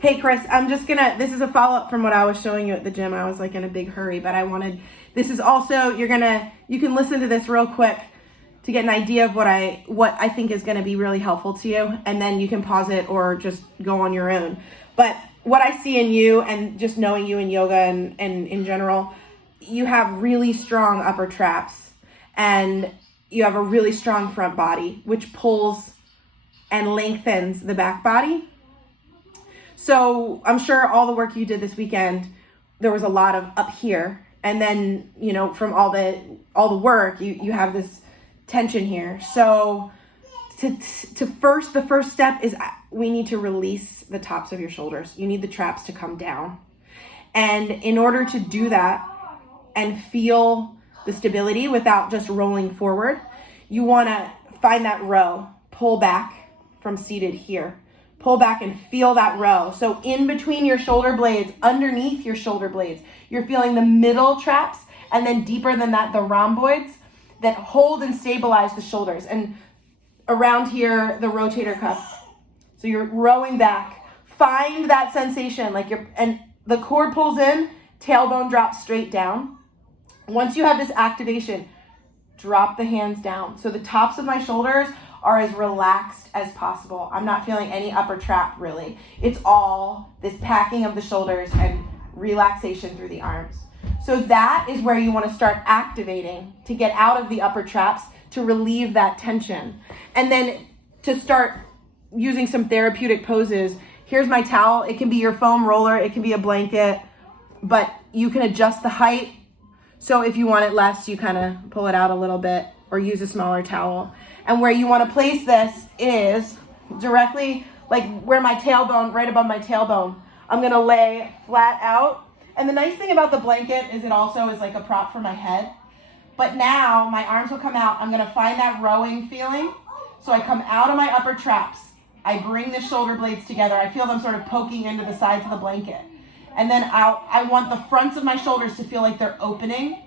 Hey Chris, this is a follow-up from what I was showing you at the gym. I was like in a big hurry, but this is also, you can listen to this real quick to get an idea of what I think is gonna be really helpful to you, and then you can pause it or just go on your own. But what I see in you, and just knowing you in yoga and in general, you have really strong upper traps, and you have a really strong front body, which pulls and lengthens the back body. So I'm sure all the work you did this weekend, there was a lot of up here. And then, from all the work, you have this tension here. So the first step is we need to release the tops of your shoulders. You need the traps to come down. And in order to do that and feel the stability without just rolling forward, you want to find that row, pull back from seated here. Pull back and feel that row. So in between your shoulder blades, underneath your shoulder blades, you're feeling the middle traps, and then deeper than that, the rhomboids that hold and stabilize the shoulders. And around here, the rotator cuff. So you're rowing back. Find that sensation, and the cord pulls in, tailbone drops straight down. Once you have this activation, drop the hands down. So the tops of my shoulders are as relaxed as possible. I'm not feeling any upper trap really. It's all this packing of the shoulders and relaxation through the arms. So that is where you want to start activating to get out of the upper traps, to relieve that tension. And then to start using some therapeutic poses. Here's my towel. It can be your foam roller, it can be a blanket, but you can adjust the height. So if you want it less, you kind of pull it out a little bit or use a smaller towel. And where you want to place this is directly where my tailbone, right above my tailbone. I'm going to lay flat out. And the nice thing about the blanket is it also is like a prop for my head. But now my arms will come out. I'm going to find that rowing feeling. So I come out of my upper traps. I bring the shoulder blades together. I feel them sort of poking into the sides of the blanket. And then I want the fronts of my shoulders to feel like they're opening.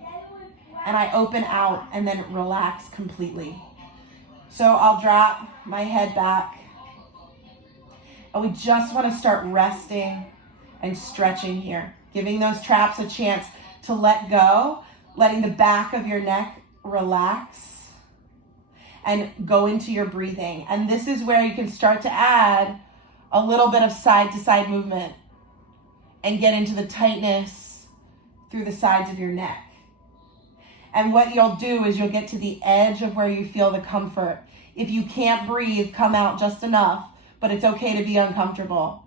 And I open out and then relax completely. So I'll drop my head back. And we just want to start resting and stretching here, giving those traps a chance to let go, letting the back of your neck relax and go into your breathing. And this is where you can start to add a little bit of side to side movement and get into the tightness through the sides of your neck. And what you'll do is you'll get to the edge of where you feel the comfort. If you can't breathe, come out just enough, but it's okay to be uncomfortable.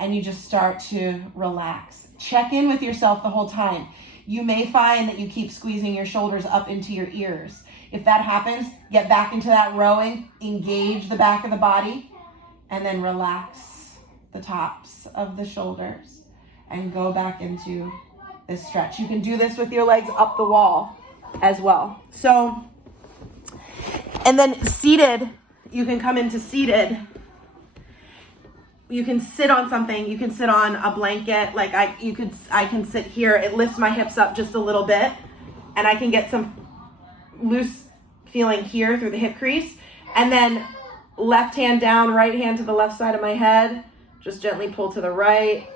And you just start to relax. Check in with yourself the whole time. You may find that you keep squeezing your shoulders up into your ears. If that happens, get back into that rowing, engage the back of the body, and then relax the tops of the shoulders and go back into this stretch. You can do this with your legs up the wall as well. So, and then seated, you can come into seated. You can sit on something. You can sit on a blanket. I can sit here. It lifts my hips up just a little bit, and I can get some loose feeling here through the hip crease. And then left hand down, right hand to the left side of my head. Just gently pull to the right,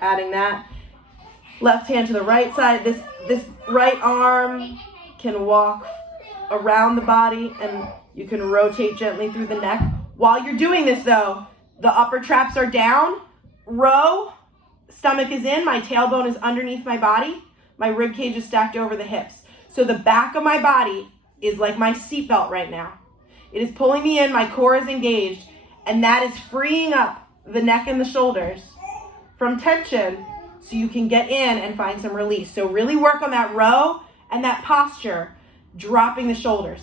adding that. Left hand to the right side. This right arm can walk around the body, and you can rotate gently through the neck. While you're doing this though, the upper traps are down, row, stomach is in, my tailbone is underneath my body, my rib cage is stacked over the hips. So the back of my body is like my seatbelt right now. It is pulling me in, my core is engaged, and that is freeing up the neck and the shoulders from tension so you can get in and find some release. So really work on that row and that posture, dropping the shoulders.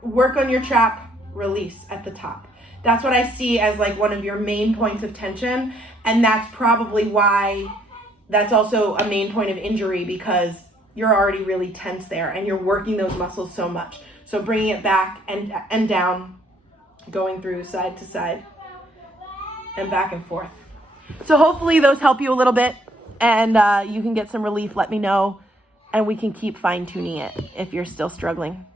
Work on your trap release at the top. That's what I see as one of your main points of tension. And that's probably why that's also a main point of injury, because you're already really tense there and you're working those muscles so much. So bringing it back and down, going through side to side and back and forth. So hopefully those help you a little bit, and you can get some relief. Let me know, and we can keep fine tuning it if you're still struggling.